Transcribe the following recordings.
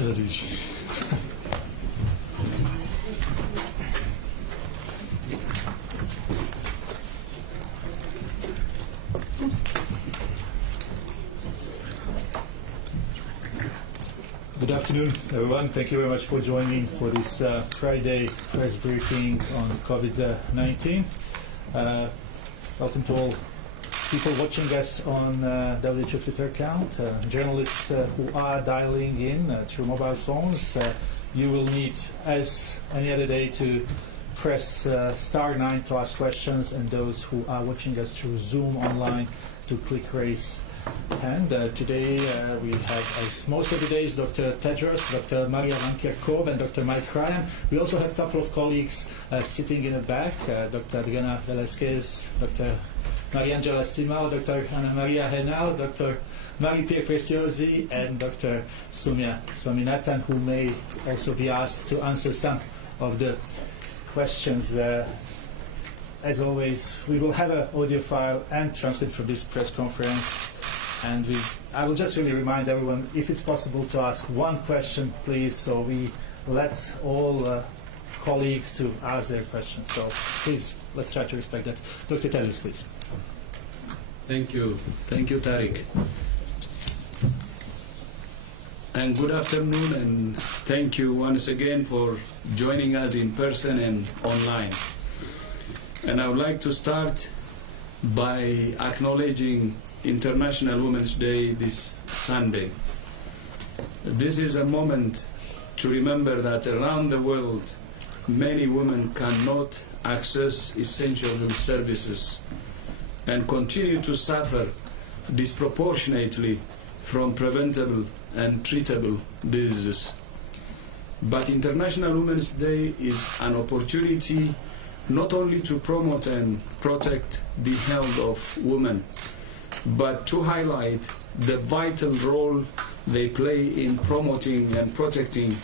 Good afternoon, everyone. Thank you very much for joining for this Friday press briefing on COVID-19. Welcome to all people watching us on WHO Twitter account, journalists who are dialing in through mobile phones. You will need, as any other day, to press *9 to ask questions, and those who are watching us through Zoom online to click raise hand. Today we have, as most of the days, Dr. Tedros, Dr. Maria Van Kerkhove, and Dr. Mike Ryan. We also have a couple of colleagues sitting in the back, Dr. Adriana Velasquez, Dr. Mariangela Simao, Dr. Ana Maria Henao, Dr. Marie-Pierre Preciosi, and Dr. Soumya Swaminathan, who may also be asked to answer some of the questions. As always, we will have an audio file and transcript from this press conference. And I will just really remind everyone, if it's possible, to ask one question, please, so we let all colleagues to ask their questions. So please, let's try to respect that. Dr. Tedros, please. Thank you. Thank you, Tariq. And good afternoon, and thank you once again for joining us in person and online. And I would like to start by acknowledging International Women's Day this Sunday. This is a moment to remember that around the world, many women cannot access essential health services and continue to suffer disproportionately from preventable and treatable diseases. But International Women's Day is an opportunity not only to promote and protect the health of women, but to highlight the vital role they play in promoting and protecting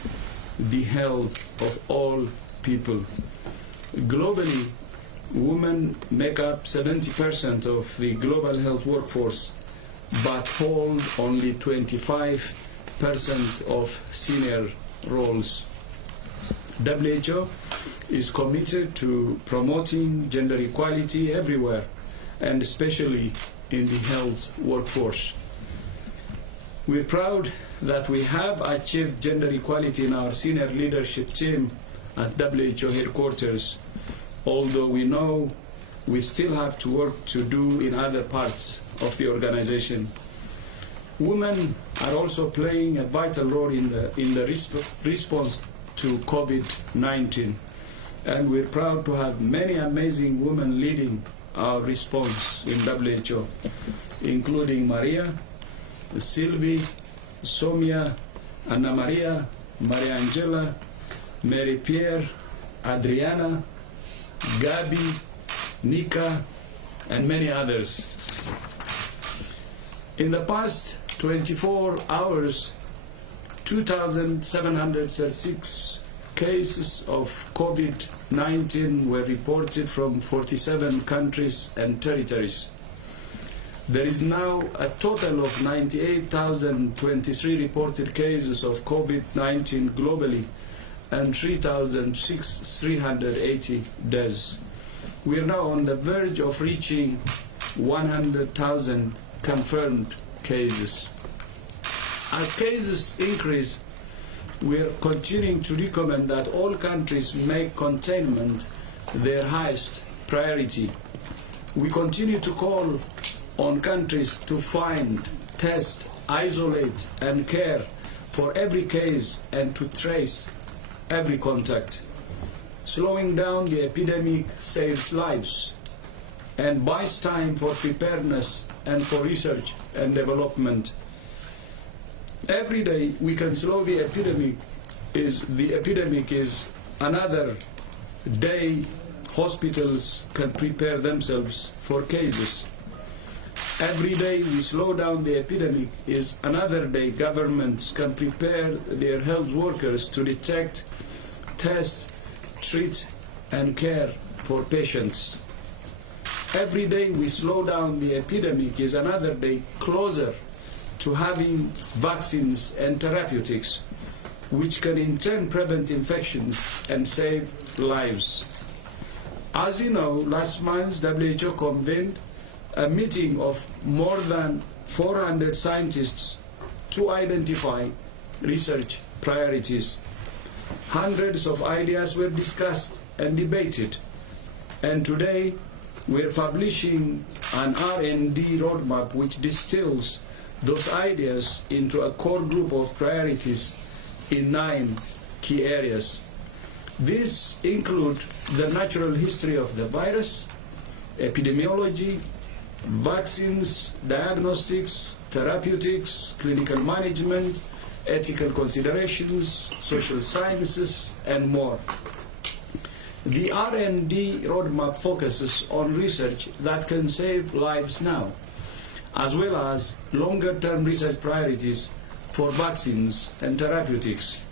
the health of all people. Globally, women make up 70% of the global health workforce, but hold only 25% of senior roles. WHO is committed to promoting gender equality everywhere, and especially in the health workforce. We're proud that we have achieved gender equality in our senior leadership team at WHO headquarters, although we know we still have to work to do in other parts of the organization. Women are also playing a vital role in the response to COVID-19, and we're proud to have many amazing women leading our response in WHO, including Maria, Sylvie, Soumya, Anna Maria, Maria Angela, Mary Pierre, Adriana, Gabi, Nika, and many others. In the past 24 hours, 2,736 cases of COVID-19 were reported from 47 countries and territories. There is now a total of 98,023 reported cases of COVID-19 globally and 3,380 deaths. We are now on the verge of reaching 100,000 confirmed cases. As cases increase, we are continuing to recommend that all countries make containment their highest priority. We continue to call on countries to find, test, isolate, and care for every case and to trace every contact. Slowing down the epidemic saves lives and buys time for preparedness and for research and development. Every day we can slow the epidemic is another day hospitals can prepare themselves for cases. Every day we slow down the epidemic is another day governments can prepare their health workers to detect, test, treat, and care for patients. Every day we slow down the epidemic is another day closer to having vaccines and therapeutics. which can in turn prevent infections and save lives. As you know, last month WHO convened a meeting of more than 400 scientists to identify research priorities. Hundreds of ideas were discussed and debated, and today we're publishing an R&D roadmap which distills those ideas into a core group of priorities in 9 key areas. These include the natural history of the virus, epidemiology, vaccines, diagnostics, therapeutics, clinical management, ethical considerations, social sciences, and more. The R&D roadmap focuses on research that can save lives now, as well as longer-term research priorities for vaccines and therapeutics.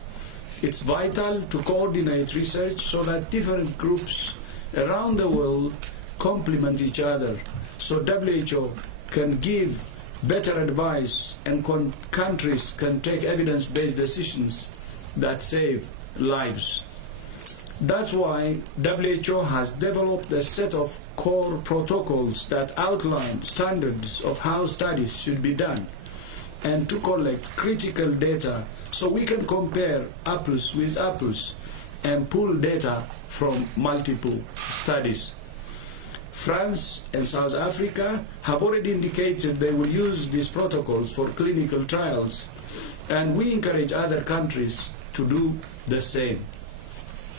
It's vital to coordinate research so that different groups around the world complement each other, so WHO can give better advice and countries can take evidence-based decisions that save lives. That's why WHO has developed a set of core protocols that outline standards of how studies should be done and to collect critical data so we can compare apples with apples and pull data from multiple studies. France and South Africa have already indicated they will use these protocols for clinical trials, and we encourage other countries to do the same.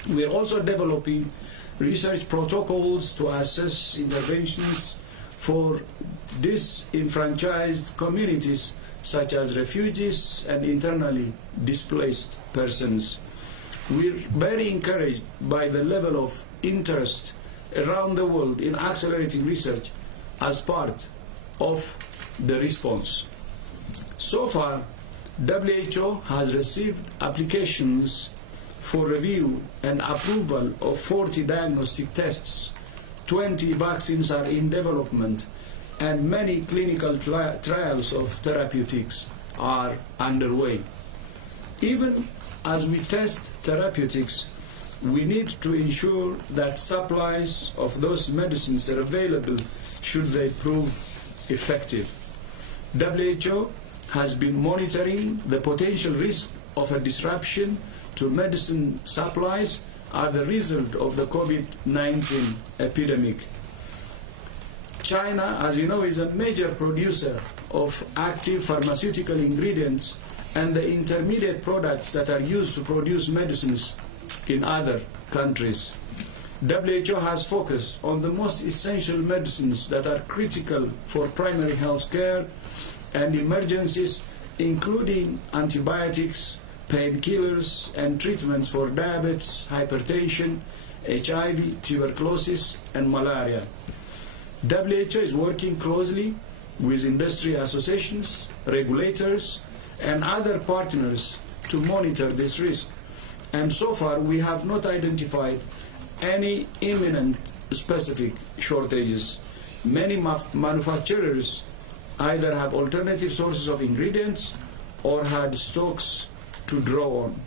We are also developing research protocols to assess interventions for disenfranchised communities such as refugees and internally displaced persons. We're very encouraged by the level of interest around the world in accelerating research as part of the response. So far, WHO has received applications for review and approval of 40 diagnostic tests, 20 vaccines are in development, and many clinical trials of therapeutics are underway. Even as we test therapeutics, we need to ensure that supplies of those medicines are available should they prove effective. WHO has been monitoring the potential risk of a disruption to medicine supplies as a result of the COVID-19 epidemic. China, as you know, is a major producer of active pharmaceutical ingredients and the intermediate products that are used to produce medicines in other countries. WHO has focused on the most essential medicines that are critical for primary health care and emergencies, including antibiotics, painkillers, and treatments for diabetes, hypertension, HIV, tuberculosis, and malaria. WHO is working closely with industry associations, regulators, and other partners to monitor this risk. And so far, we have not identified any imminent specific shortages. Many manufacturers either have alternative sources of ingredients or had stocks to draw on.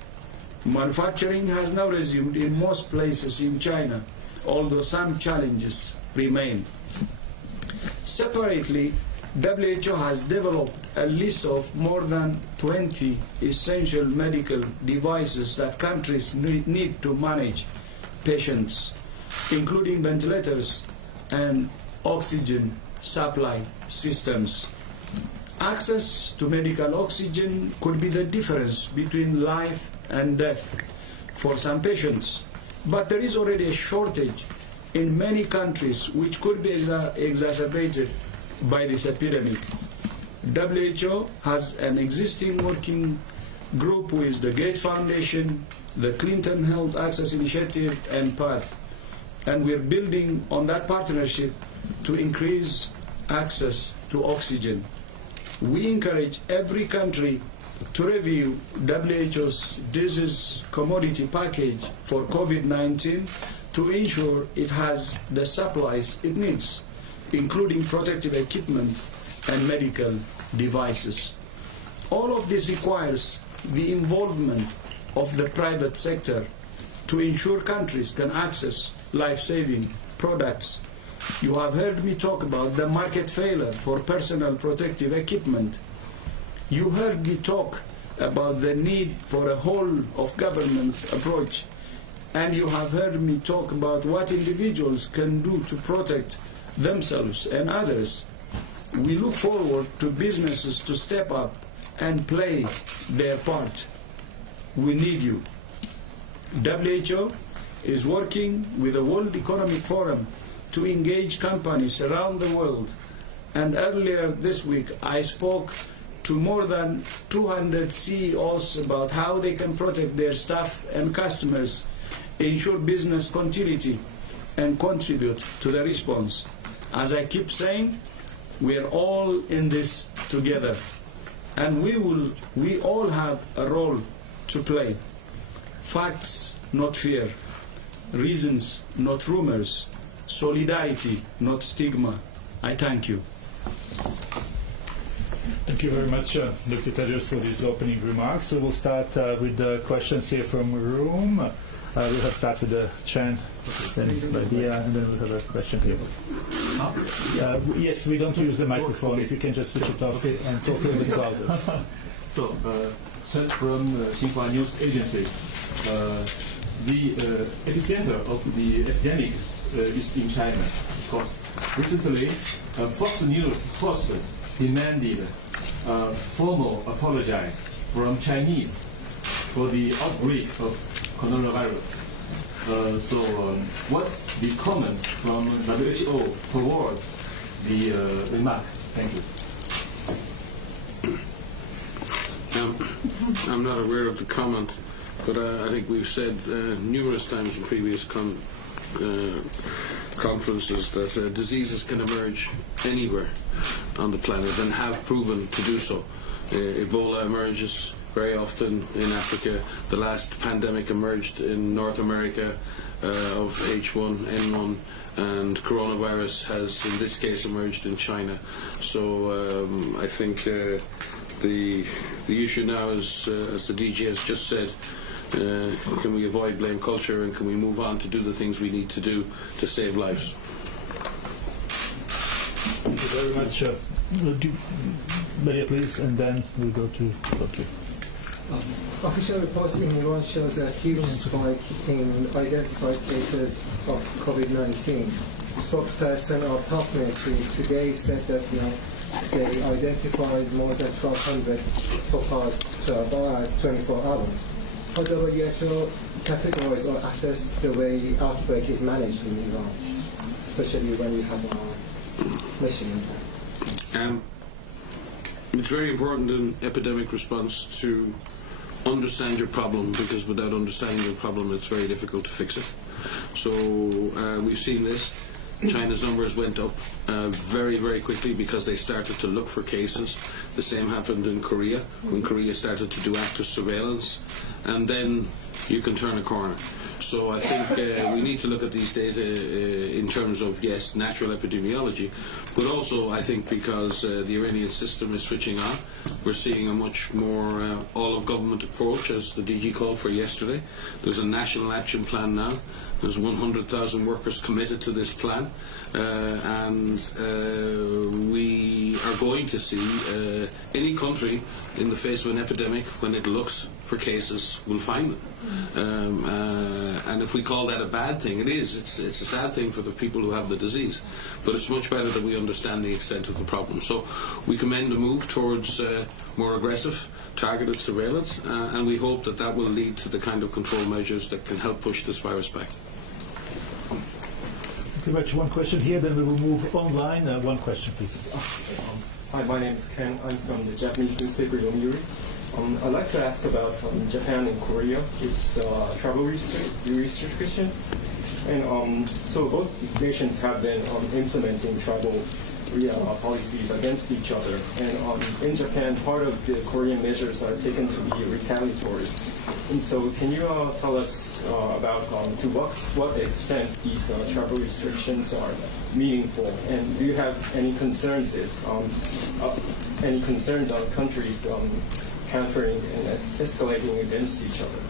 Manufacturing has now resumed in most places in China, although some challenges remain. Separately, WHO has developed a list of more than 20 essential medical devices that countries need to manage patients, including ventilators and oxygen supply systems. Access to medical oxygen could be the difference between life and death for some patients, but there is already a shortage in many countries which could be exacerbated by this epidemic. WHO has an existing working group with the Gates Foundation, the Clinton Health Access Initiative, and PATH, and we're building on that partnership to increase access to oxygen. We encourage every country to review WHO's disease commodity package for COVID-19 to ensure it has the supplies it needs, including protective equipment and medical devices. All of this requires the involvement of the private sector to ensure countries can access life-saving products. You have heard me talk about the market failure for personal protective equipment. You heard me talk about the need for a whole of government approach. And you have heard me talk about what individuals can do to protect themselves and others. We look forward to businesses to step up and play their part. We need you. WHO is working with the World Economic Forum to engage companies around the world. And earlier this week, I spoke to more than 200 CEOs about how they can protect their staff and customers, ensure business continuity, and contribute to the response. As I keep saying, we are all in this together, and we all have a role to play. Facts, not fear. Reasons, not rumors. Solidarity, not stigma. I thank you. Thank you very much, Dr. Tadros, for these opening remarks. So we'll start with the questions here from the room. We'll have start with the Chen, then Badia, and then we'll have a question here. Yes, we don't use the microphone. If you can just switch it off and talk a little bit louder. So, Chen from Xinhua News Agency. The epicenter of the epidemic is in China, of course. Recently, Fox News host demanded a formal apology from Chinese for the outbreak of coronavirus. What's the comment from WHO toward the remark? Thank you. I'm not aware of the comment, but I think we've said numerous times in previous conferences that diseases can emerge anywhere on the planet and have proven to do so. Ebola emerges very often in Africa. The last pandemic emerged in North America of H1N1, and coronavirus has in this case emerged in China. So I think the issue now is, as the DG has just said, can we avoid blame culture, and can we move on to do the things we need to do to save lives? Thank you very much. Maria, please, and then we'll go to Tokyo. Official reports in Iran shows a huge spike in identified cases of COVID-19. The spokesperson of Health Ministry today said that they identified more than 1,200 so past 24 hours. How do WHO categorize or assess the way outbreak is managed in Iran, especially when you have a mission? It's very important in epidemic response to understand your problem, because without understanding your problem it's very difficult to fix it. So we've seen this. China's numbers went up very, very quickly because they started to look for cases. The same happened in Korea, when Korea started to do active surveillance, and then you can turn a corner. So I think we need to look at these data in terms of, yes, natural epidemiology, but also I think because the Iranian system is switching on, we're seeing a much more all-of-government approach, as the DG called for yesterday. There's a national action plan now. There's 100,000 workers committed to this plan, and we are going to see any country in the face of an epidemic, when it looks for cases, will find them. And if we call that a bad thing, it is. It's a sad thing for the people who have the disease, but it's much better that we understand the extent of the problem. So we commend the move towards more aggressive, targeted surveillance, and we hope that that will lead to the kind of control measures that can help push this virus back. Thank you very much. One question here, then we will move online. One question, please. Hi, my name is Ken. I'm from the Japanese newspaper Yomiuri. I'd like to ask about Japan and Korea. It's travel restriction, and so both nations have been implementing travel policies against each other. And in Japan, part of the Korean measures are taken to be retaliatory. And so, can you tell us about to what extent these travel restrictions are meaningful, and do you have any concerns on countries countering and escalating against each other?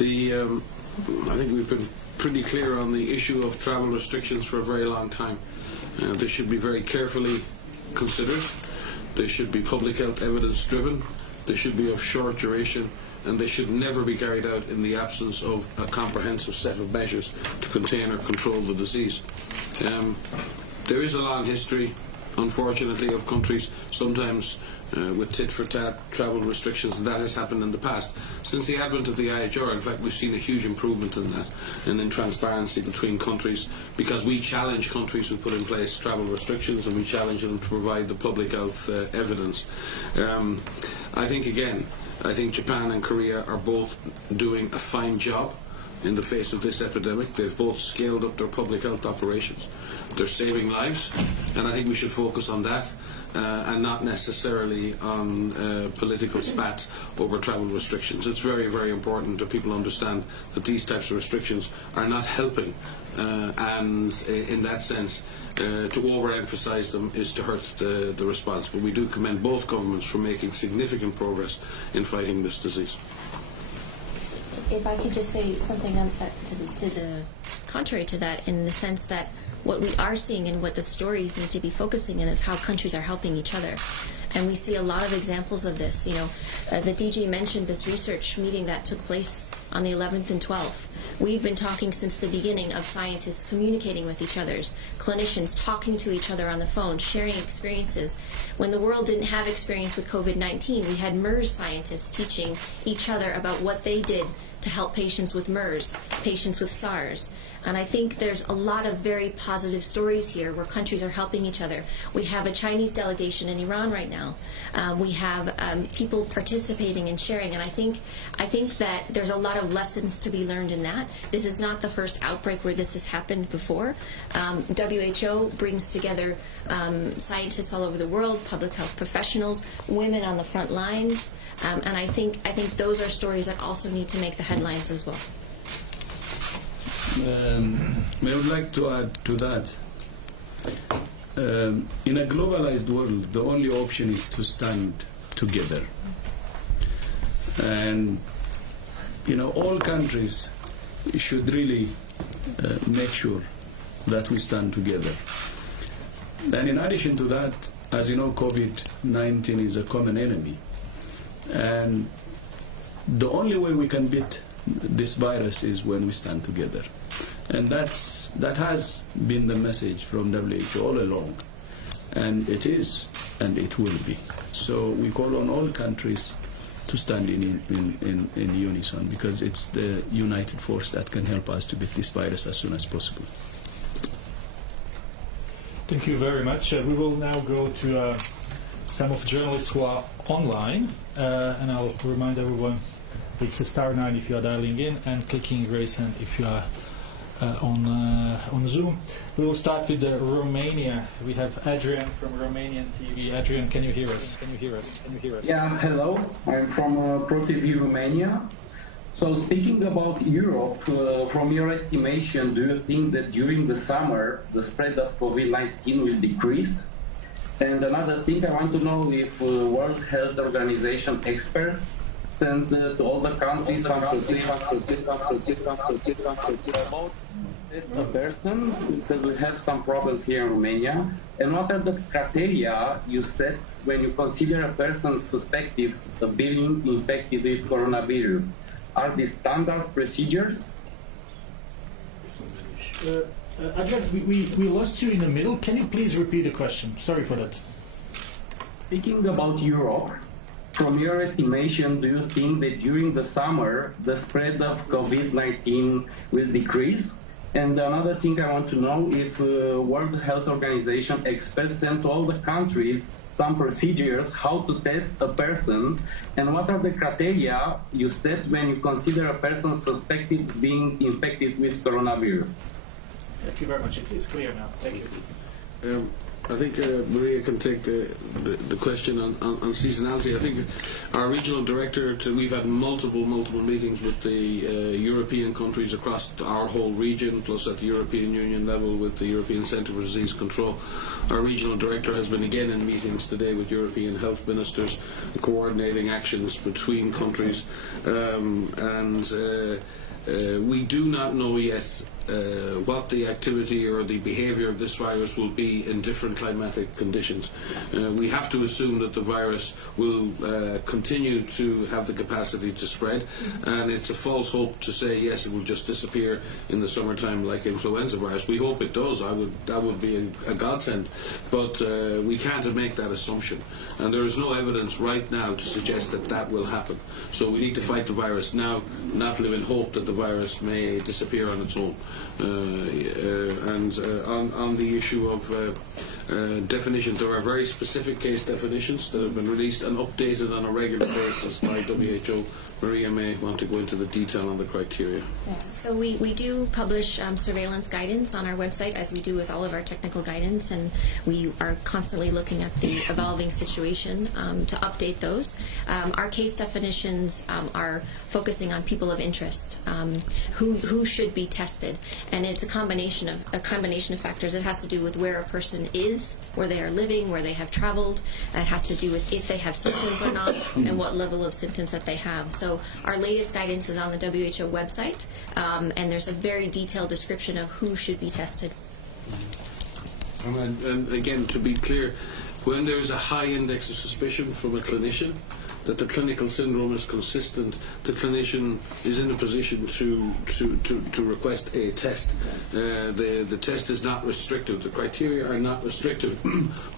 I think we've been pretty clear on the issue of travel restrictions for a very long time. They should be very carefully considered. They should be public health evidence driven. They should be of short duration, and they should never be carried out in the absence of a comprehensive set of measures to contain or control the disease. There is a long history, unfortunately, of countries sometimes with tit-for-tat travel restrictions, and that has happened in the past. Since the advent of the IHR, in fact, we've seen a huge improvement in that and in transparency between countries, because we challenge countries who put in place travel restrictions, and we challenge them to provide the public health evidence. I think Japan and Korea are both doing a fine job in the face of this epidemic. They've both scaled up their public health operations. They're saving lives, and I think we should focus on that and not necessarily on political spats over travel restrictions. It's very, very important that people understand that these types of restrictions are not helping, and in that sense, to overemphasize them is to hurt the response. But we do commend both governments for making significant progress in fighting this disease. If I could just say something on that, to the contrary to that, in the sense that what we are seeing and what the stories need to be focusing in is how countries are helping each other. And we see a lot of examples of this. You know, the DG mentioned this research meeting that took place on the 11th and 12th. We've been talking since the beginning of scientists communicating with each other, clinicians talking to each other on the phone, sharing experiences. When the world didn't have experience with COVID-19, we had MERS scientists teaching each other about what they did to help patients with MERS, patients with SARS. And I think there's a lot of very positive stories here where countries are helping each other. We have a Chinese delegation in Iran right now. We have people participating and sharing, and I think that there's a lot of lessons to be learned in that. This is not the first outbreak where this has happened before. WHO brings together scientists all over the world, public health professionals, women on the front lines, and I think those are stories that also need to make the headlines as well. I would like to add to that. In a globalized world, the only option is to stand together. And, you know, all countries should really make sure that we stand together. And in addition to that, as you know, COVID-19 is a common enemy. And the only way we can beat this virus is when we stand together. And that has been the message from WHO all along. And it is, and it will be. So we call on all countries to stand in unison, because it's the united force that can help us to beat this virus as soon as possible. Thank you very much. We will now go to some of the journalists who are online, and I'll remind everyone it's *9 if you are dialing in, and clicking raise hand if you are on Zoom. We will start with Romania. We have Adrian from Romanian TV. Adrian, can you hear us? Yeah, hello. I'm from ProTV Romania. So speaking about Europe, from your estimation, do you think that during the summer the spread of COVID-19 will decrease? And another thing, I want to know if World Health Organization experts sent to all the countries a person, because we have some problems here in Romania. And what are the criteria you set when you consider a person suspected of being infected with coronavirus? Are these standard procedures? Adrian, we lost you in the middle. Can you please repeat the question? Sorry for that. Speaking about Europe, from your estimation, do you think that during the summer the spread of COVID-19 will decrease? And another thing I want to know, if World Health Organization experts sent to all the countries some procedures how to test a person, and what are the criteria you set when you consider a person suspected of being infected with coronavirus? Thank you very much. It's clear now. Thank you. I think Maria can take the question on seasonality. I think our regional director, we've had multiple meetings with the European countries across our whole region, plus at the European Union level with the European Centre for Disease Control. Our regional director has been again in meetings today with European health ministers, coordinating actions between countries, and we do not know yet what the activity or the behaviour of this virus will be in different climatic conditions. We have to assume that the virus will continue to have the capacity to spread, and it's a false hope to say yes, it will just disappear in the summertime like influenza virus. We hope it does. That would be a godsend, but we can't make that assumption, and there is no evidence right now to suggest that that will happen. So we need to fight the virus now, not live in hope that the virus may disappear on its own. On the issue of definitions, there are very specific case definitions that have been released and updated on a regular basis by WHO. Maria may want to go into the detail on the criteria. Yeah. So we do publish surveillance guidance on our website, as we do with all of our technical guidance, and we are constantly looking at the evolving situation to update those. Our case definitions are focusing on people of interest, who should be tested, and it's a combination of factors. It has to do with where a person is, where they are living, where they have traveled. It has to do with if they have symptoms or not, and what level of symptoms that they have. So our latest guidance is on the WHO website, and there's a very detailed description of who should be tested. And again, to be clear, when there's a high index of suspicion from a clinician that the clinical syndrome is consistent, the clinician is in a position to request a test. The test is not restrictive. The criteria are not restrictive.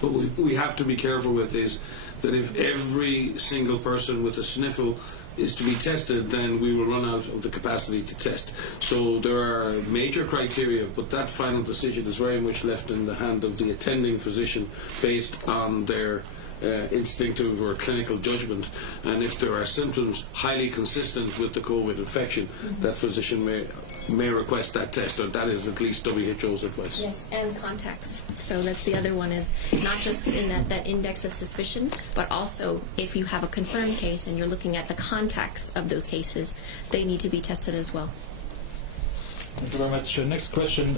But we have to be careful with is that if every single person with a sniffle is to be tested, then we will run out of the capacity to test. So there are major criteria, but that final decision is very much left in the hand of the attending physician based on their instinctive or clinical judgment, and if there are symptoms highly consistent with the COVID infection, that physician may request that test, or that is at least WHO's advice. Yes, and contacts. So that's the other one, is not just in that index of suspicion, but also if you have a confirmed case and you're looking at the contacts of those cases, they need to be tested as well. Thank you very much. Next question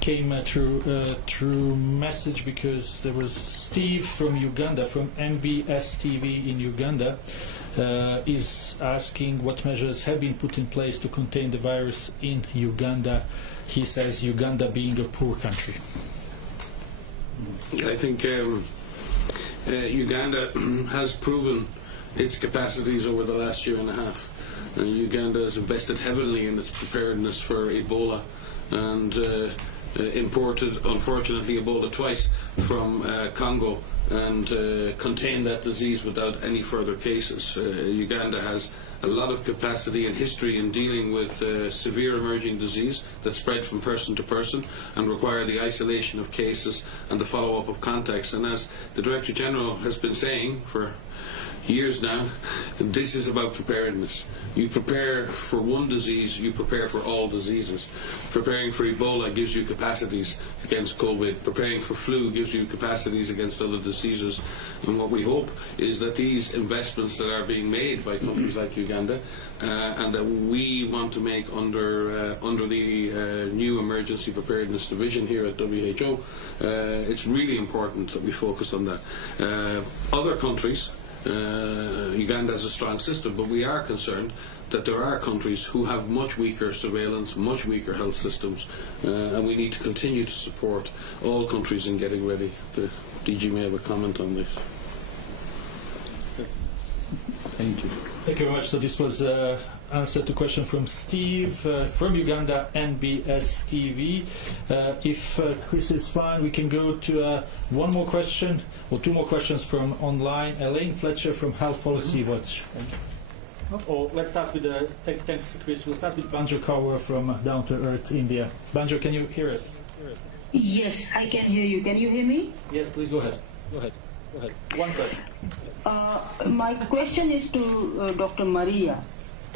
came through message, because there was Steve from Uganda, from MBS TV in Uganda, is asking what measures have been put in place to contain the virus in Uganda. He says Uganda being a poor country. I think Uganda has proven its capacities over the last year and a half. Uganda has invested heavily in its preparedness for Ebola, and imported, unfortunately, Ebola twice from Congo, and contained that disease without any further cases. Uganda has a lot of capacity and history in dealing with severe emerging disease that spread from person to person and require the isolation of cases and the follow-up of contacts. And as the Director General has been saying for years now, this is about preparedness. You prepare for one disease, you prepare for all diseases. Preparing for Ebola gives you capacities against COVID. Preparing for flu gives you capacities against other diseases. And what we hope is that these investments that are being made by countries like Uganda, and that we want to make under the new Emergency Preparedness Division here at WHO, it's really important that we focus on that. Other countries, Uganda has a strong system, but we are concerned that there are countries who have much weaker surveillance, much weaker health systems, and we need to continue to support all countries in getting ready. The DG may have a comment on this. Thank you. Thank you very much. So this was answer to question from Steve from Uganda, NBS TV. If Chris is fine, we can go to one more question, or two more questions from online. Elaine Fletcher from Health Policy Watch. Or let's start with the thanks, Chris. We'll start with Banjo Kaur from Down to Earth, India. Banjo, can you hear us? Yes, I can hear you. Can you hear me? Yes, please go ahead. Go ahead. One question. My question is to Dr. Maria.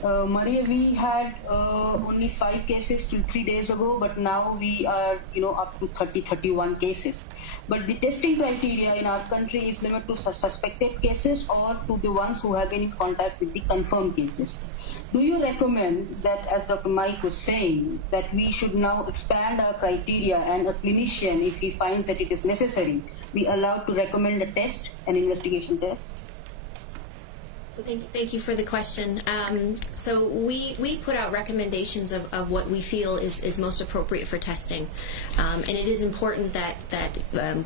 Maria, we had only 5 cases till 3 days ago, but now we are, up to 30, 31 cases. But the testing criteria in our country is limited to suspected cases or to the ones who have been in contact with the confirmed cases. Do you recommend that, as Dr. Mike was saying, that we should now expand our criteria and a clinician, if he finds that it is necessary, be allowed to recommend a test, an investigation test? So thank you for the question. So we put out recommendations of what we feel is most appropriate for testing. And it is important that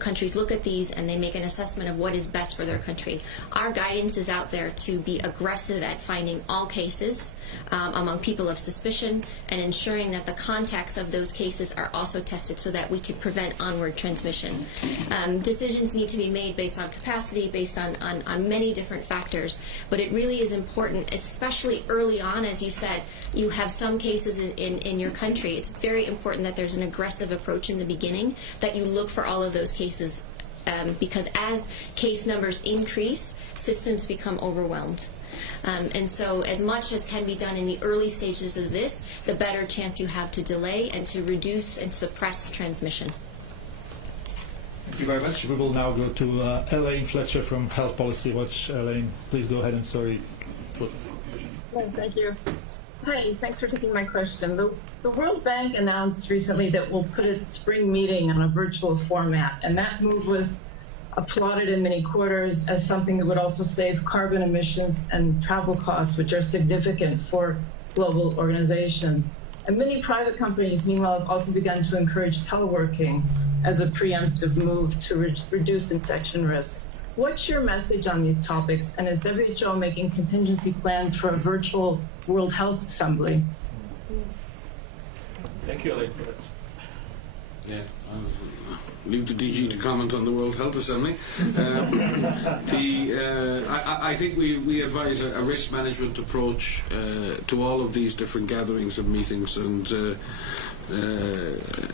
countries look at these and they make an assessment of what is best for their country. Our guidance is out there to be aggressive at finding all cases among people of suspicion and ensuring that the contacts of those cases are also tested so that we can prevent onward transmission. Decisions need to be made based on capacity, based on many different factors, but it really is important, especially early on, as you said, you have some cases in your country. It's very important that there's an aggressive approach in the beginning, that you look for all of those cases, because as case numbers increase, systems become overwhelmed. And so as much as can be done in the early stages of this, the better chance you have to delay and to reduce and suppress transmission. Thank you very much. We will now go to Elaine Fletcher from Health Policy Watch. Elaine, please go ahead, and sorry for Thank you. Hi, thanks for taking my question. The World Bank announced recently that we'll put its spring meeting on a virtual format, and that move was applauded in many quarters as something that would also save carbon emissions and travel costs, which are significant for global organizations. And many private companies, meanwhile, have also begun to encourage teleworking as a preemptive move to reduce infection risks. What's your message on these topics, and is WHO making contingency plans for a virtual World Health Assembly? Thank you, Elaine, for that. Yeah, I'll leave the DG to comment on the World Health Assembly. I think we advise a risk management approach to all of these different gatherings and meetings, and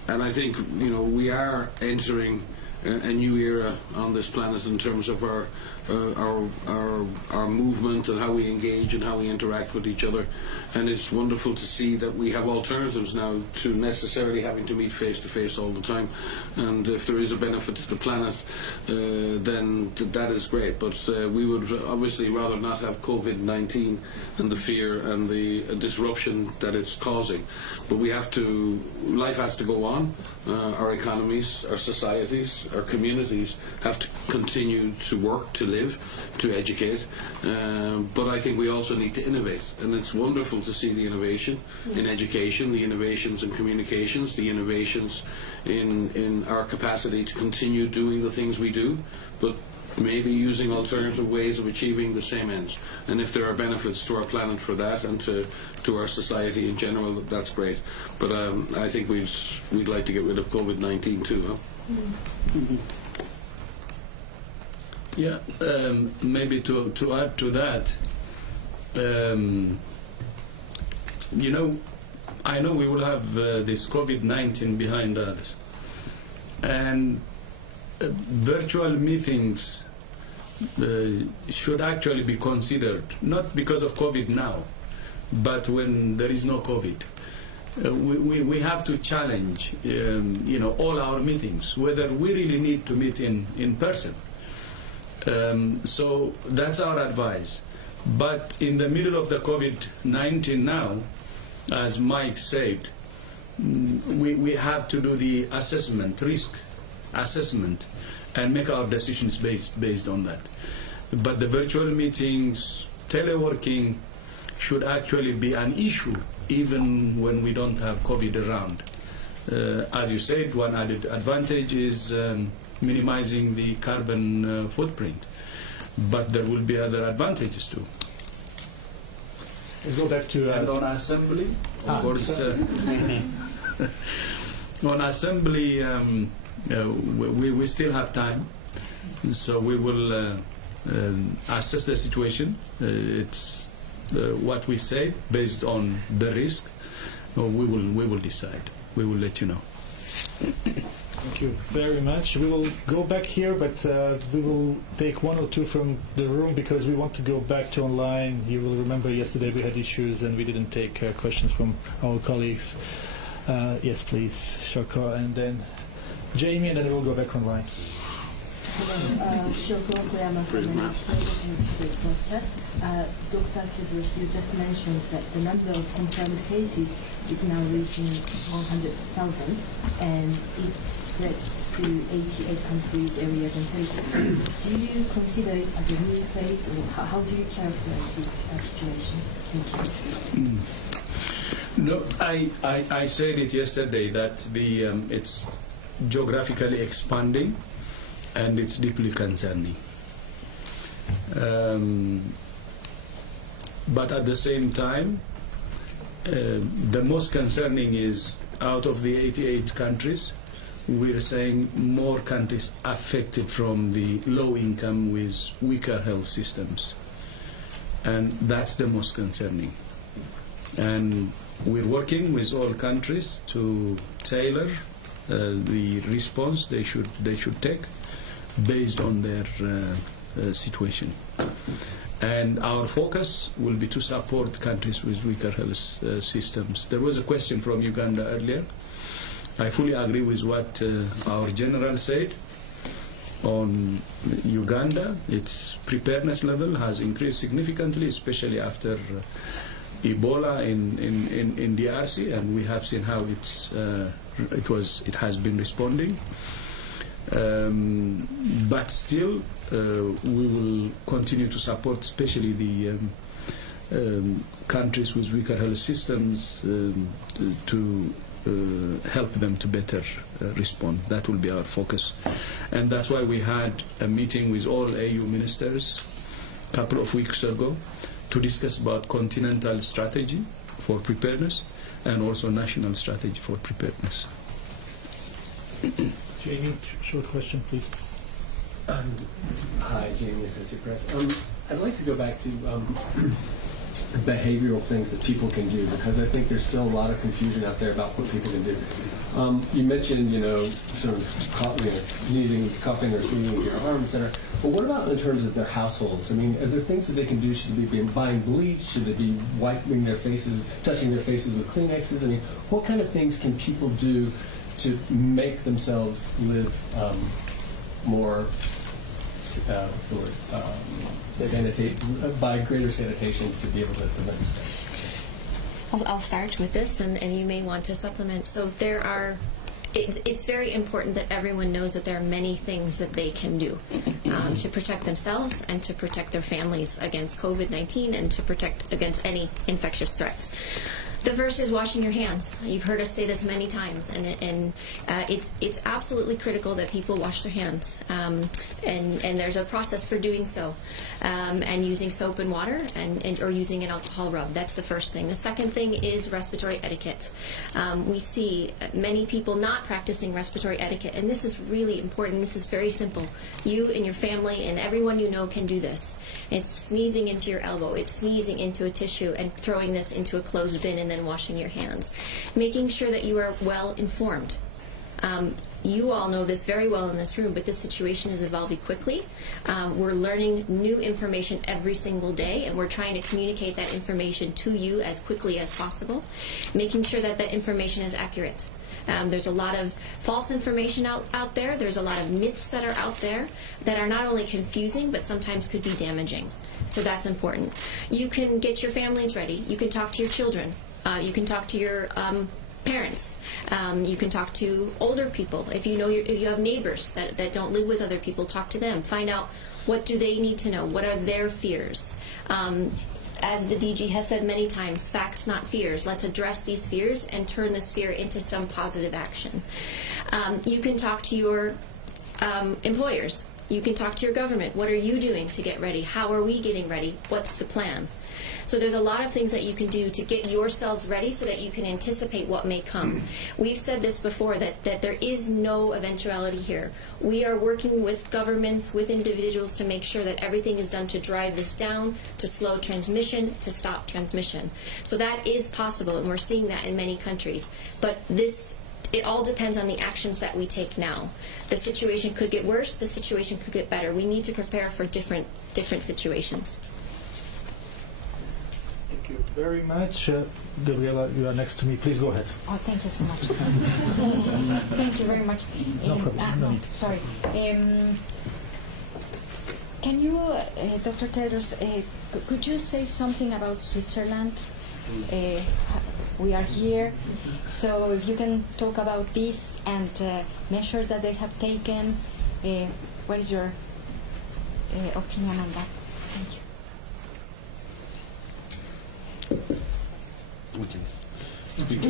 I think we are entering a new era on this planet in terms of our movement and how we engage and how we interact with each other. And it's wonderful to see that we have alternatives now to necessarily having to meet face to face all the time. And if there is a benefit to the planet, then that is great. But we would obviously rather not have COVID-19 and the fear and the disruption that it's causing. But we have to, life has to go on. Our economies, our societies, our communities have to continue to work, to live, to educate, but I think we also need to innovate, and it's wonderful to see the innovation in education, the innovations in communications, the innovations in our capacity to continue doing the things we do, but maybe using alternative ways of achieving the same ends. And if there are benefits to our planet for that and to our society in general, that's great. But I think we'd like to get rid of COVID-19 too, huh? Mm-hmm. Yeah, maybe to add to that, I know we will have this COVID-19 behind us, and virtual meetings should actually be considered, not because of COVID now, but when there is no COVID. We have to challenge, all our meetings, whether we really need to meet in person. So that's our advice. But in the middle of the COVID-19 now, as Mike said, we have to do the risk assessment, and make our decisions based on that. But the virtual meetings, teleworking, should actually be an issue even when we don't have COVID around. As you said, one added advantage is minimizing the carbon footprint, but there will be other advantages too. Let's go back to and on assembly, of course. On assembly, we still have time, so we will assess the situation. It's what we say based on the risk. We will decide. We will let you know. Thank you very much. We will go back here, but we will take one or two from the room because we want to go back to online. You will remember yesterday we had issues and we didn't take questions from our colleagues. Yes, please, Shoko, and then Jamie, and then we'll go back online. Shoko Koyama from the National Institute of Test. Dr. Chudros, you just mentioned that the number of confirmed cases is now reaching 100,000 and it's spread to 88 countries, areas and places. Do you consider it as a new phase, or how do you characterize this situation? Thank you. No, I said it yesterday that it's geographically expanding and it's deeply concerning. But at the same time, the most concerning is out of the 88 countries, we're saying more countries affected from the low income with weaker health systems. And that's the most concerning. And we're working with all countries to tailor the response they should take based on their situation. And our focus will be to support countries with weaker health systems. There was a question from Uganda earlier. I fully agree with what our general said. On Uganda, its preparedness level has increased significantly, especially after Ebola in DRC, and we have seen how it has been responding. But still, we will continue to support, especially the countries with weaker health systems, to help them to better respond. That will be our focus. And that's why we had a meeting with all AU ministers a couple of weeks ago to discuss about continental strategy for preparedness and also national strategy for preparedness. Jamie, short question, please. Hi, Jamie, Associate Press. I'd like to go back to behavioral things that people can do, because I think there's still a lot of confusion out there about what people can do. You mentioned, sort of sneezing, coughing, or sneezing your arm, etc. But what about in terms of their households? I mean, are there things that they can do? Should they be buying bleach? Should they be wiping their faces, touching their faces with Kleenexes? I mean, what kind of things can people do to make themselves live more by greater sanitation to be able to prevent this? I'll start with this, and you may want to supplement. So it's very important that everyone knows that there are many things that they can do to protect themselves and to protect their families against COVID-19 and to protect against any infectious threats. The first is washing your hands. You've heard us say this many times, and it's absolutely critical that people wash their hands. And there's a process for doing so, and using soap and water, or using an alcohol rub. That's the first thing. The second thing is respiratory etiquette. We see many people not practicing respiratory etiquette, and this is really important. This is very simple. You and your family and everyone you know can do this. It's sneezing into your elbow. It's sneezing into a tissue and throwing this into a closed bin and then washing your hands. Making sure that you are well informed. You all know this very well in this room, but this situation is evolving quickly. We're learning new information every single day, and we're trying to communicate that information to you as quickly as possible, making sure that that information is accurate. There's a lot of false information out there. There's a lot of myths that are out there that are not only confusing, but sometimes could be damaging. So that's important. You can get your families ready. You can talk to your children. You can talk to your parents. You can talk to older people. If you have neighbors that don't live with other people, talk to them. Find out what do they need to know. What are their fears? As the DG has said many times, facts, not fears. Let's address these fears and turn this fear into some positive action. You can talk to your employers. You can talk to your government. What are you doing to get ready? How are we getting ready? What's the plan? So there's a lot of things that you can do to get yourselves ready so that you can anticipate what may come. We've said this before, that there is no eventuality here. We are working with governments, with individuals to make sure that everything is done to drive this down, to slow transmission, to stop transmission. So that is possible, and we're seeing that in many countries. But this it all depends on the actions that we take now. The situation could get worse, the situation could get better. We need to prepare for different situations. Thank you very much. Gabriela, you are next to me. Please go ahead. Oh, thank you so much. Thank you very much. No problem. No need. Sorry. Can you, Dr. Tedros, could you say something about Switzerland? We are here, so if you can talk about this and measures that they have taken, what is your opinion on that? Thank you. Speak to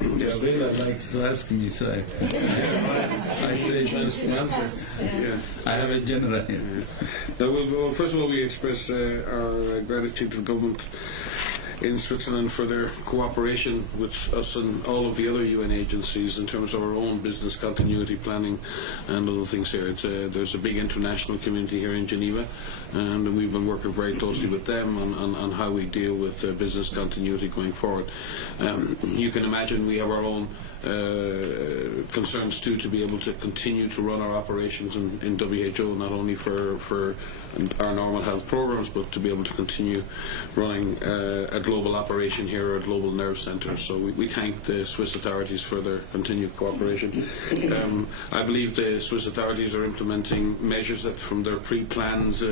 Gabriela likes to ask me, so I say just answer. Yeah. I have a general. No, well, first of all, we express our gratitude to the government in Switzerland for their cooperation with us and all of the other UN agencies in terms of our own business continuity planning and other things here. There's a big international community here in Geneva, and we've been working very closely with them on how we deal with business continuity going forward. You can imagine we have our own concerns too, to be able to continue to run our operations in WHO, not only for our normal health programs, but to be able to continue running a global operation here, or a global nerve center. So we thank the Swiss authorities for their continued cooperation. I believe the Swiss authorities are implementing measures that from their pre-plans,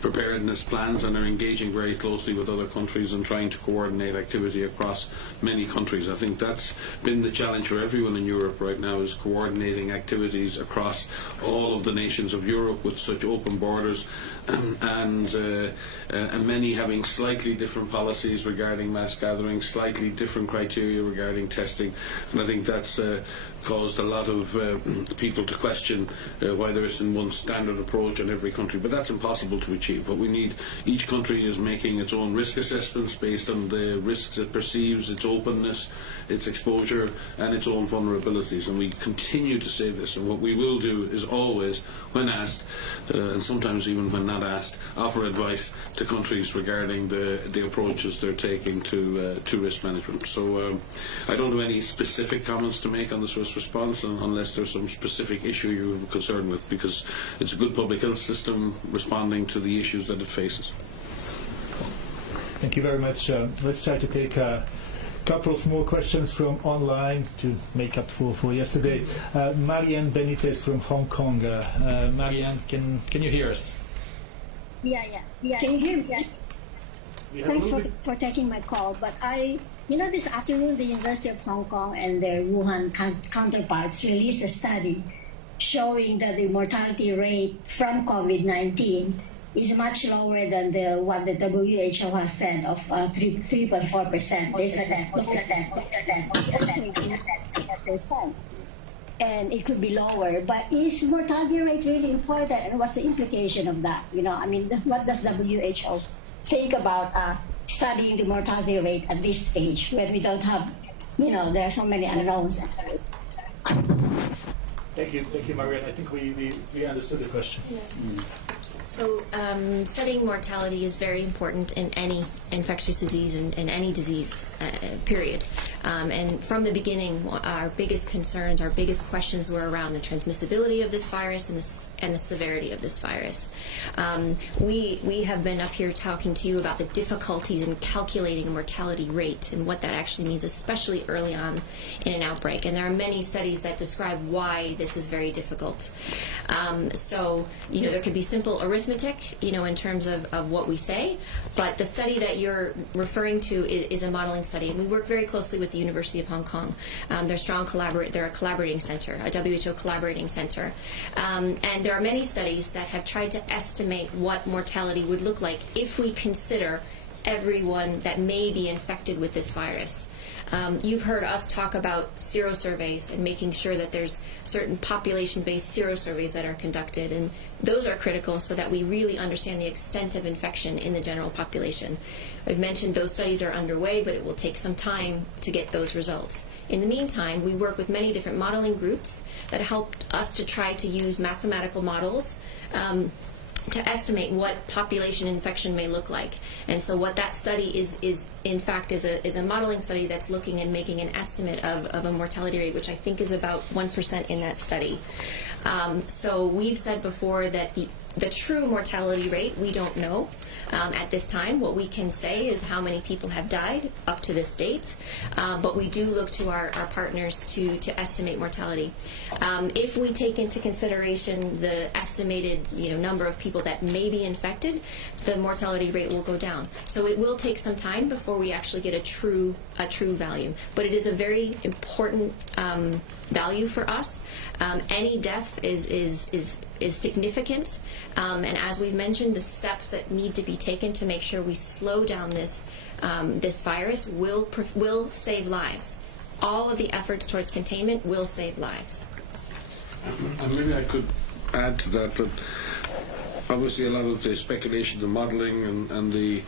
preparedness plans, and are engaging very closely with other countries and trying to coordinate activity across many countries. I think that's been the challenge for everyone in Europe right now, is coordinating activities across all of the nations of Europe with such open borders, and many having slightly different policies regarding mass gatherings, slightly different criteria regarding testing, and I think that's caused a lot of people to question why there isn't one standard approach in every country, but that's impossible to achieve. What we need, each country is making its own risk assessments based on the risks it perceives, its openness, its exposure, and its own vulnerabilities, and we continue to say this. And what we will do is always, when asked, and sometimes even when not asked, offer advice to countries regarding the approaches they're taking to risk management. So I don't have any specific comments to make on the Swiss response, unless there's some specific issue you have a concern with, because it's a good public health system responding to the issues that it faces. Thank you very much. Let's try to take a couple of more questions from online to make up for yesterday. Marianne Benitez from Hong Kong. Marianne, can you hear us? Yeah. Can you hear me? Thanks for taking my call. But this afternoon, the University of Hong Kong and their Wuhan counterparts released a study showing that the mortality rate from COVID-19 is much lower than what the WHO has said of 3.4%. They said that and it could be lower. But is mortality rate really important, and what's the implication of that? What does WHO think about studying the mortality rate at this stage when we don't have, there are so many unknowns? Thank you, Marianne. I think we understood the question. Yeah. So studying mortality is very important in any infectious disease and in any disease, period. And from the beginning, our biggest concerns, our biggest questions were around the transmissibility of this virus and the severity of this virus. We have been up here talking to you about the difficulties in calculating a mortality rate and what that actually means, especially early on in an outbreak. And there are many studies that describe why this is very difficult. So, there could be simple arithmetic, in terms of what we say, but the study that you're referring to is a modeling study, and we work very closely with the University of Hong Kong. They're a collaborating center, a WHO collaborating center, and there are many studies that have tried to estimate what mortality would look like if we consider everyone that may be infected with this virus. You've heard us talk about serosurveys and making sure that there's certain population-based serosurveys that are conducted, and those are critical so that we really understand the extent of infection in the general population. I've mentioned those studies are underway, but it will take some time to get those results. In the meantime, we work with many different modeling groups that help us to try to use mathematical models estimate what population infection may look like. And so what that study is in fact is a modeling study that's looking and making an estimate of a mortality rate, which I think is about 1% in that study. So we've said before that the true mortality rate we don't know at this time. What we can say is how many people have died up to this date, but we do look to our partners to estimate mortality. If we take into consideration the estimated number of people that may be infected, the mortality rate will go down. So it will take some time before we actually get a true value. But it is a very important value for us. Any death is significant, and as we've mentioned, the steps that need to be taken to make sure we slow down this virus will save lives. All of the efforts towards containment will save lives. And maybe I could add to that obviously a lot of the speculation, the modelling, and the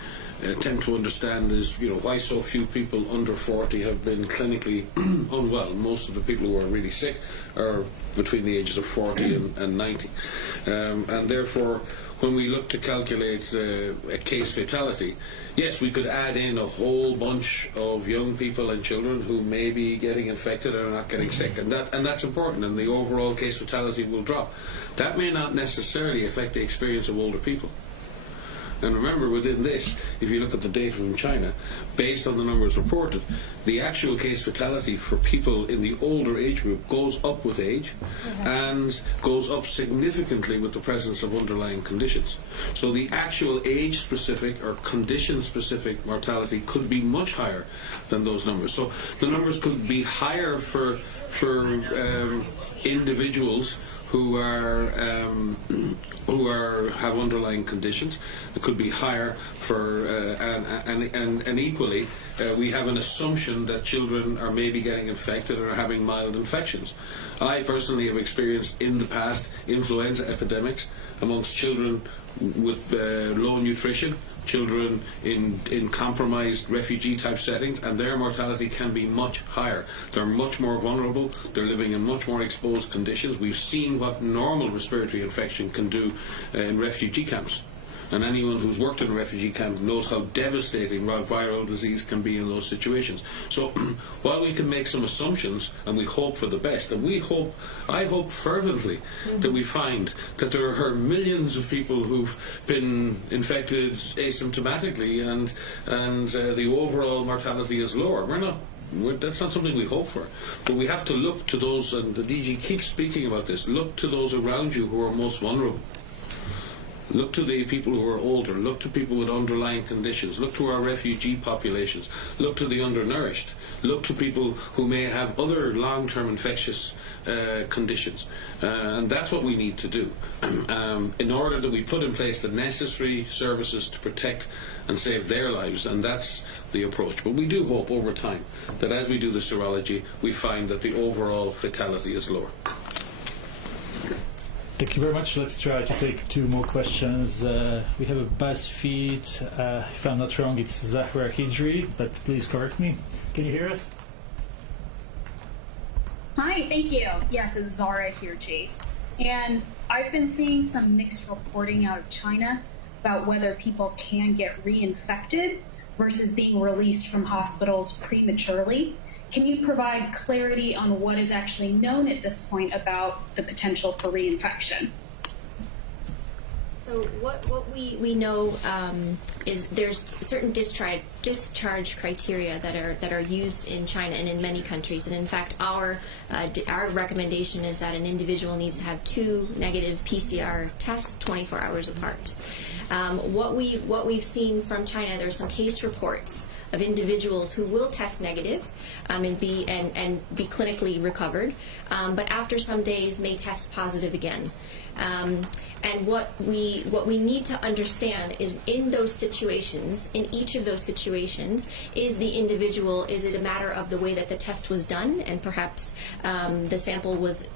attempt to understand is, why so few people under 40 have been clinically unwell. Most of the people who are really sick are between the ages of 40 and 90. And therefore, when we look to calculate a case fatality, yes, we could add in a whole bunch of young people and children who may be getting infected and are not getting sick, and that's important, and the overall case fatality will drop. That may not necessarily affect the experience of older people. And remember, within this, if you look at the data from China, based on the numbers reported, the actual case fatality for people in the older age group goes up with age and goes up significantly with the presence of underlying conditions. So the actual age-specific or condition-specific mortality could be much higher than those numbers. So the numbers could be higher for individuals who have underlying conditions. It could be higher for and equally we have an assumption that children are maybe getting infected or having mild infections. I personally have experienced in the past influenza epidemics amongst children with low nutrition, children in compromised refugee type settings, and their mortality can be much higher. They're much more vulnerable, they're living in much more exposed conditions. We've seen what normal respiratory infection can do in refugee camps. And anyone who's worked in a refugee camp knows how devastating viral disease can be in those situations. So while we can make some assumptions and we hope for the best, and I hope fervently that we find that there are millions of people who've been infected asymptomatically and the overall mortality is lower. That's not something we hope for. But we have to look to those, and the DG keeps speaking about this, look to those around you who are most vulnerable. Look to the people who are older, look to people with underlying conditions, look to our refugee populations, look to the undernourished, look to people who may have other long-term infectious conditions. And that's what we need to do in order that we put in place the necessary services to protect and save their lives, and that's the approach. But we do hope over time that as we do the serology, we find that the overall fatality is lower. Thank you very much. Let's try to take two more questions. We have a BuzzFeed. If I'm not wrong, it's Zahra Hijri, but please correct me. Can you hear us? Hi, thank you. Yes, it's Zahra Hijri. And I've been seeing some mixed reporting out of China about whether people can get reinfected versus being released from hospitals prematurely. Can you provide clarity on what is actually known at this point about the potential for reinfection? So what we know is there's certain discharge criteria that are used in China and in many countries, and in fact our recommendation is that an individual needs to have 2 negative PCR tests 24 hours apart. What we've seen from China, there's some case reports of individuals who will test negative and be clinically recovered, but after some days may test positive again. And what we need to understand is in those situations, in each of those situations, is it a matter of the way that the test was done, and perhaps how the sample was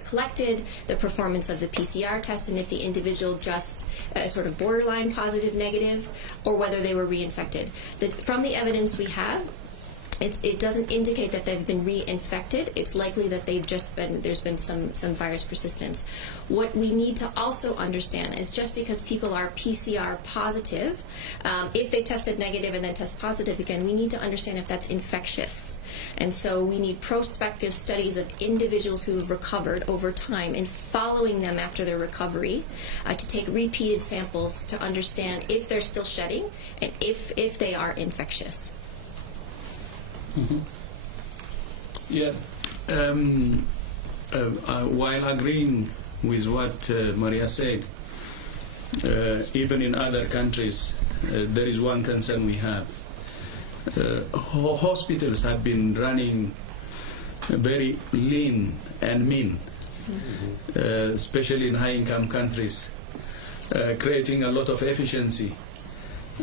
collected, the performance of the PCR test, and if the individual just sort of borderline positive negative, or whether they were reinfected. From the evidence we have, it doesn't indicate that they've been reinfected. It's likely that there's been some virus persistence. What we need to also understand is just because people are PCR positive, if they tested negative and then test positive again, we need to understand if that's infectious. And so we need prospective studies of individuals who have recovered over time and following them after their recovery to take repeated samples to understand if they're still shedding and if they are infectious. Mm-hmm. Yeah. While agreeing with what Maria said, even in other countries, there is one concern we have. Hospitals have been running very lean and mean, especially in high-income countries, creating a lot of efficiency.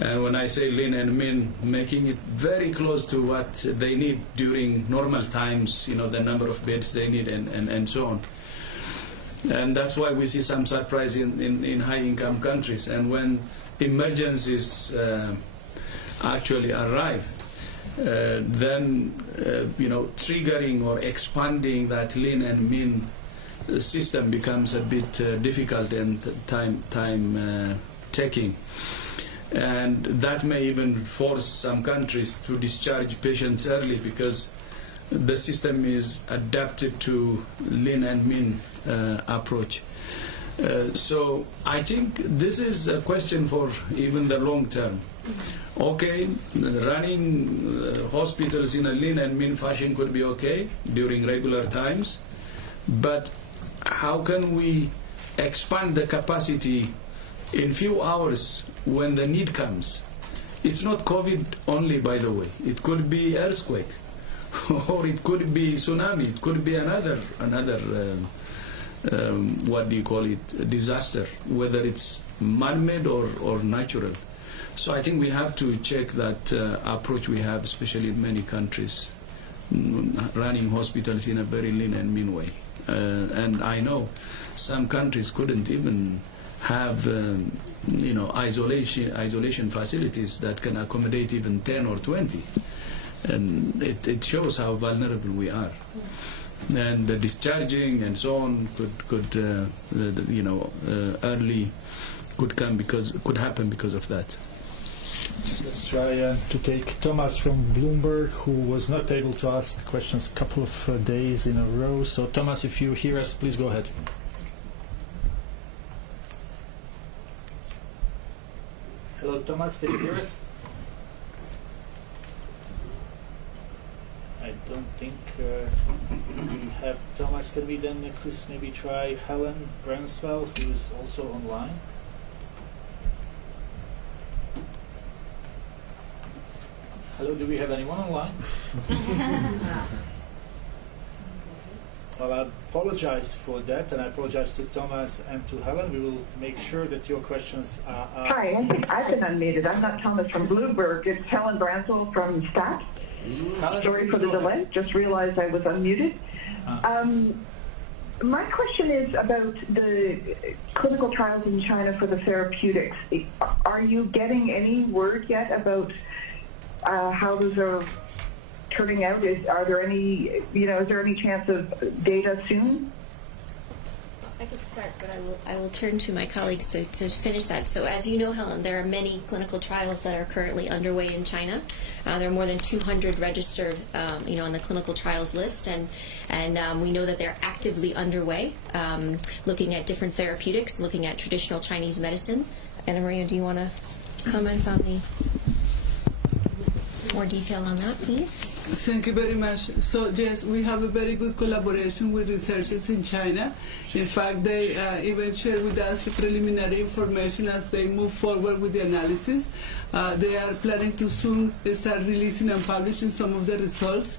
And when I say lean and mean, making it very close to what they need during normal times, you know, the number of beds they need and so on. And that's why we see some surprise in high-income countries. And when emergencies actually arrive, then, you know, triggering or expanding that lean and mean system becomes a bit difficult and time-taking. And that may even force some countries to discharge patients early because the system is adapted to lean and mean approach. So I think this is a question for even the long term. Okay, running hospitals in a lean and mean fashion could be okay during regular times, but how can we expand the capacity in few hours when the need comes? It's not COVID only, by the way. It could be earthquake, or it could be tsunami. It could be another what do you call it, disaster, whether it's man-made or natural. So I think we have to check that approach we have, especially in many countries, running hospitals in a very lean and mean way. And I know some countries couldn't even have you know, isolation facilities that can accommodate even 10 or 20, and it shows how vulnerable we are. And the discharging and so on could you know, early could happen because of that. Let's try to take Thomas from Bloomberg, who was not able to ask questions a couple of days in a row. So Thomas, if you hear us, please go ahead. Hello, Thomas, can you hear us? I don't think we have Thomas. Can we then, Chris, maybe try Helen Branswell, who is also online? Hello, do we have anyone online? Well, I apologize for that, and I apologize to Thomas and to Helen. We will make sure that your questions are asked. Hi, I think I've been unmuted. I'm not Thomas from Bloomberg. It's Helen Branswell from STAT. Sorry for the delay. Just realized I was unmuted. My question is about the clinical trials in China for the therapeutics. Are you getting any word yet about how those are turning out? Are there any, you know, is there any chance of data soon? I could start, but I will turn to my colleagues to finish that. So as you know, Helen, there are many clinical trials that are currently underway in China. There are more than 200 registered, you know, on the clinical trials list, and we know that they're actively underway, looking at different therapeutics, looking at traditional Chinese medicine. Anna Maria, do you want to comment on the more detail on that, please? Thank you very much. So yes, we have a very good collaboration with researchers in China. In fact, they even share with us preliminary information as they move forward with the analysis. They are planning to soon start releasing and publishing some of the results.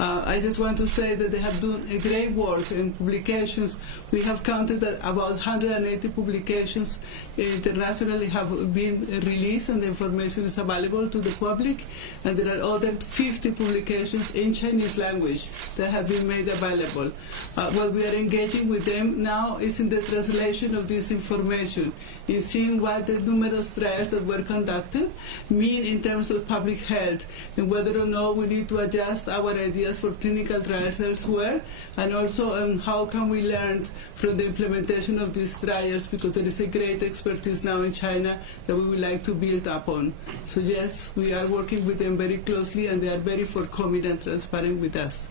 I just want to say that they have done a great work in publications. We have counted that about 180 publications internationally have been released, and the information is available to the public. And there are other 50 publications in Chinese language that have been made available. What we are engaging with them now is in the translation of this information in seeing what the numerous trials that were conducted mean in terms of public health, and whether or not we need to adjust our ideas for clinical trials elsewhere, and also how can we learn from the implementation of these trials, because there is a great expertise now in China that we would like to build upon. So yes, we are working with them very closely, and they are very forthcoming and transparent with us.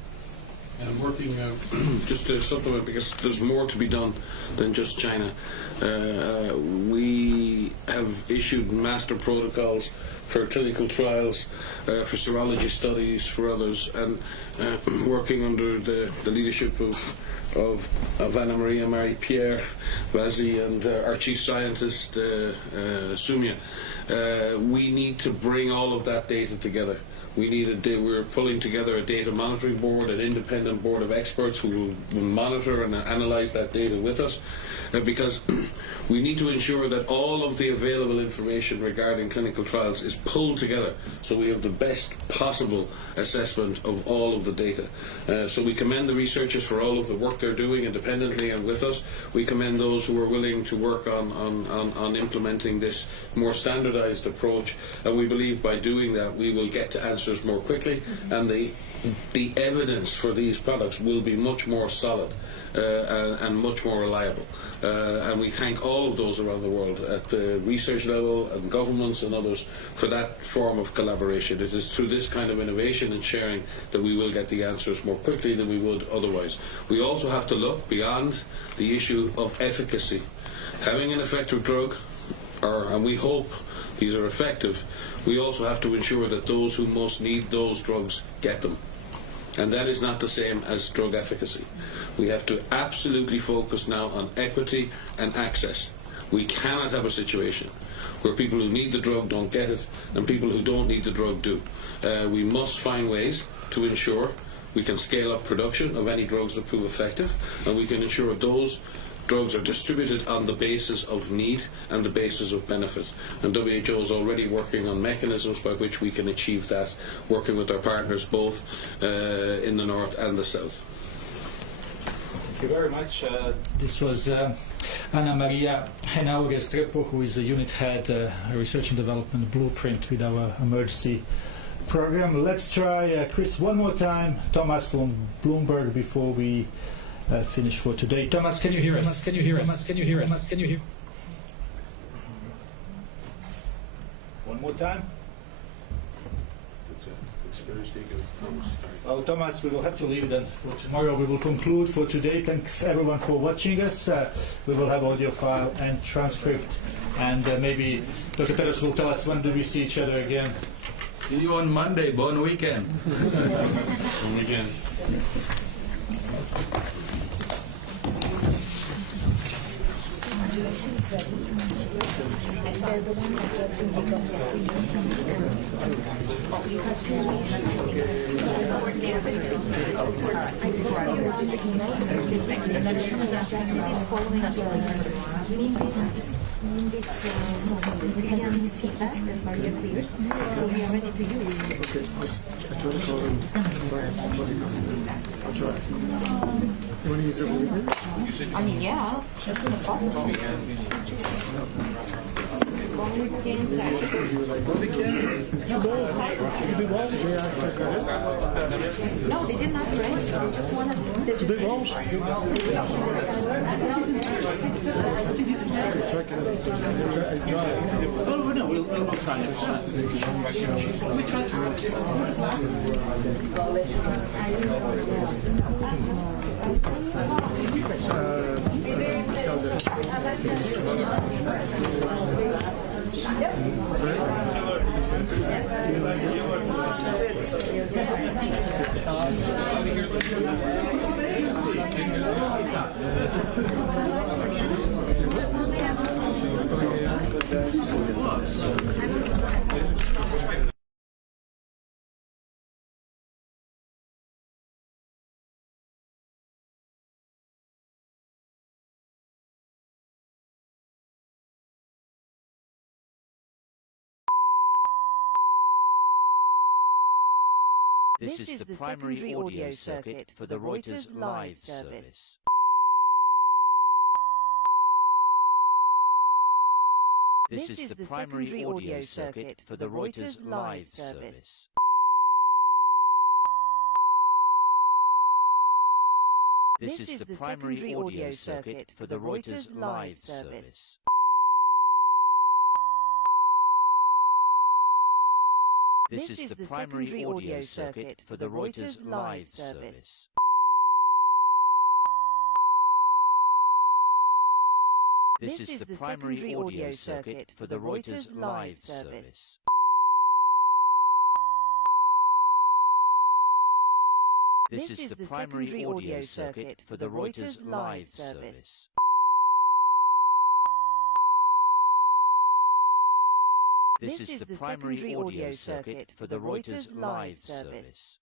And I'm working, just to supplement, because there's more to be done than just China. We have issued master protocols for clinical trials, for serology studies, for others, and working under the leadership of Anna Maria Marie-Pierre Vazi and our chief scientist, Sumya. We need to bring all of that data together. We're pulling together a data monitoring board, an independent board of experts who will monitor and analyze that data with us, because we need to ensure that all of the available information regarding clinical trials is pulled together so we have the best possible assessment of all of the data. So we commend the researchers for all of the work they're doing independently and with us. We commend those who are willing to work on implementing this more standardized approach, and we believe by doing that we will get to answers more quickly, and the evidence for these products will be much more solid and much more reliable. And we thank all of those around the world at the research level and governments and others for that form of collaboration. It is through this kind of innovation and sharing that we will get the answers more quickly than we would otherwise. We also have to look beyond the issue of efficacy. Having an effective drug, and we hope these are effective, we also have to ensure that those who most need those drugs get them. And that is not the same as drug efficacy. We have to absolutely focus now on equity and access. We cannot have a situation where people who need the drug don't get it and people who don't need the drug do. We must find ways to ensure we can scale up production of any drugs that prove effective, and we can ensure those drugs are distributed on the basis of need and the basis of benefit. And WHO is already working on mechanisms by which we can achieve that, working with our partners both in the north and the south. Thank you very much. This was Anna Maria Henao Restrepo, who is a unit head, research and development blueprint with our emergency program. Let's try Chris one more time. Thomas from Bloomberg before we finish for today. Thomas, can you hear us? Can you hear us? Can you hear us? Can you hear? One more time. Oh, Thomas, we will have to leave then for tomorrow. We will conclude for today. Thanks everyone for watching us. We will have audio file and transcript, and maybe Dr. Tedros will tell us when do we see each other again. See you on Monday. Bon weekend. Bon weekend. I saw the one feedback that Maria cleared, so we are ready to use it. I'll try. You want to use it over the weekend? I mean, yeah, as soon as possible. No, they didn't ask for anything. They just want us to Oh, no, we'll try next time. This is the primary audio circuit for the Reuters Live service. This is the primary audio circuit for the Reuters live service. This is the primary audio circuit for the Reuters live service. This is the primary audio circuit for the Reuters live service. This is the primary audio circuit for the Reuters live service. This is the primary audio circuit for the Reuters live service. This is the primary audio circuit for the Reuters live service.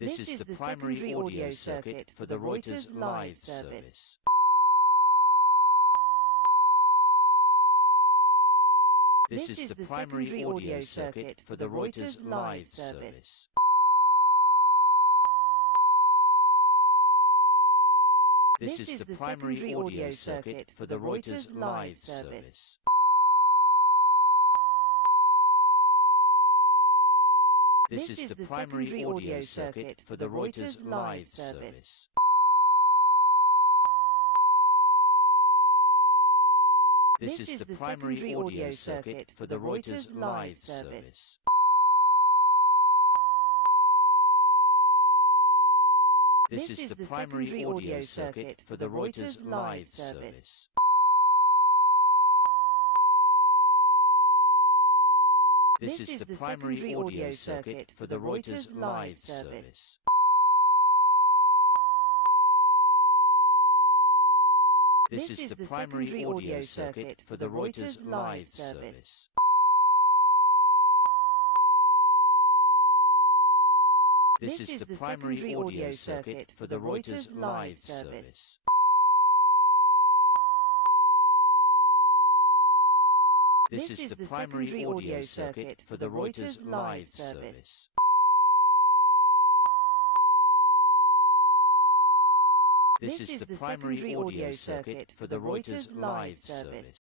This is the primary audio circuit for the Reuters live service. This is the primary audio circuit for the Reuters live service. This is the primary audio circuit for the Reuters live service. This is the primary audio circuit for the Reuters live service. This is the primary audio circuit for the Reuters live service. This is the primary audio circuit for the Reuters live service. This is the primary audio circuit for the Reuters live service. This is the primary audio circuit for the Reuters live service. This is the primary audio circuit for the Reuters live service. This is the primary audio circuit for the Reuters live service. This is the primary audio circuit for the Reuters live service.